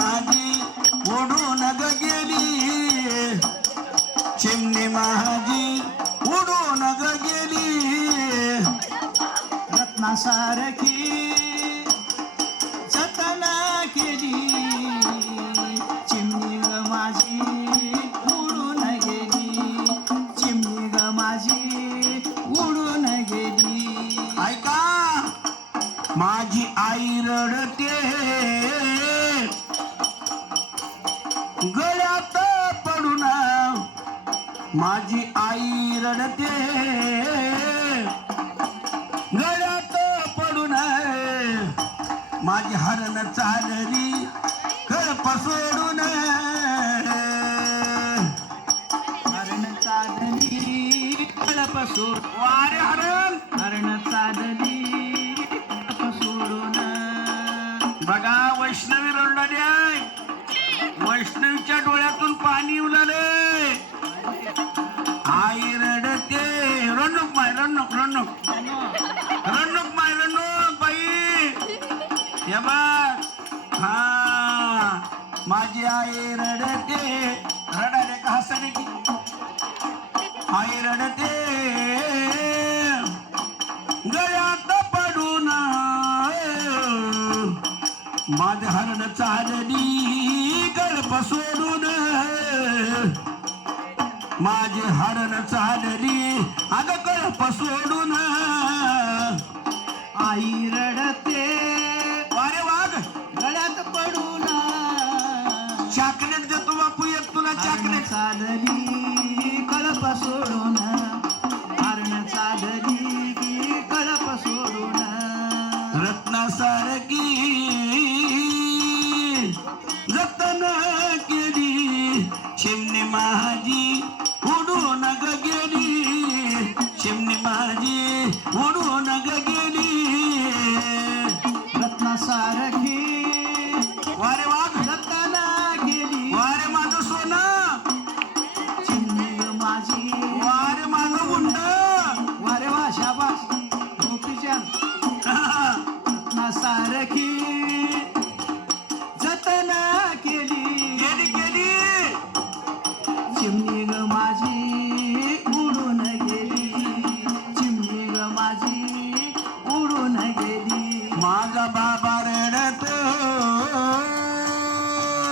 माझी उडून ग गेली. चिमणी माझी उडू ग गेली. रत्नासारखी जतना केली. चिमणी ग माझी उडून गेली. चिमणी माझी उडून गेली. ऐका. माझी आई रडते. गळ्यात पडून माझी आई रडते. गळ्यात पडून माझी हरण चालली कळप सोडून. हरण चालली कळप सोड वारे हरण! हरण चालली सोडून. बघा वैष्णवी रणुक माय रणुक रणुक रणुक माय रणुक बाई. हे हा. माझी आई रडते. रडाले का हसणे की आई रडते. गळ्यात पडून माझ हरण चालली गळप सोडून. माझे हरण चालली गळप सोडून. आई रडते. वारे वाघ. गळ्यात पडून. चाकलेट देतो बापू एक तुला चाकलेट चालली कळप सोडून. हरण चालली की कळप सोडून. रत्नासारखी. रत्नासारखी वारे वाघ रत्ना गेली. वारे माझं सोनं. चिमणी माझी. वारे माझं गुंड. वारे वा शाबास गोपीचंद रत्नासारखी